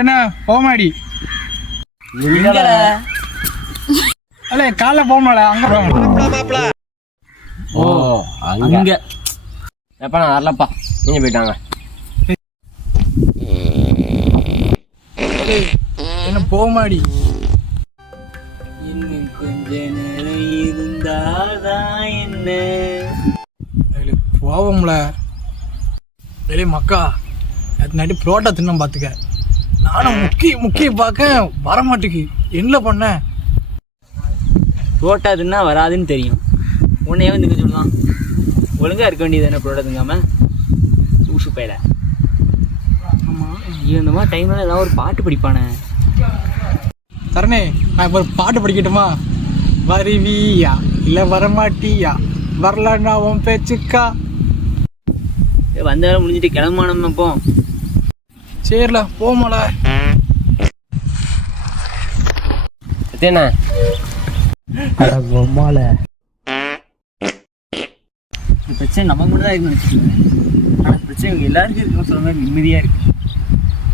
என்ன போமாடி அல்ல காலைல போமால அங்க போமாப்ல. ஓ அங்க எப்ப நான் வரலப்பா, நீங்க போயிட்டாங்க. என்ன போமாடி இன்னும் கொஞ்ச நேரம் இருந்தாதான் என்ன போவோம்ல. சரி மக்கா, நேற்று நைட்டு புரோட்டா தின்ன பார்த்துக்க. நானும் முக்கிய பார்க்க வரமாட்டுக்கு. என்ன பண்ண? புரோட்டா தின்னா வராதுன்னு தெரியும், உன்னையே வந்து சொல்லலாம். ஒழுங்கா இருக்க வேண்டியது என்ன புரோட்டா திங்காம ஊசு பையில. ஆமாம், இந்த மாதிரி டைம்ல ஏதாவது ஒரு பாட்டு படிப்பானே. சரணே, நான் இப்போ ஒரு பாட்டு படிக்கட்டுமா? வருவியா இல்லை வரமாட்டியா, வரலன்னா உன் பேச்சுக்கா. வந்தாலும் முடிஞ்சிட்டு கிளம்பா நம்ம இப்போ. சரில போமால. என்ன பிரச்சனை நமக்கு மட்டும் தான் இருக்குன்னு நினச்சிக்கோங்க. ஆனால் பிரச்சனை இவங்க எல்லாருக்கும் இருக்குன்னு சொல்ல மாதிரி நிம்மதியாக இருக்கு.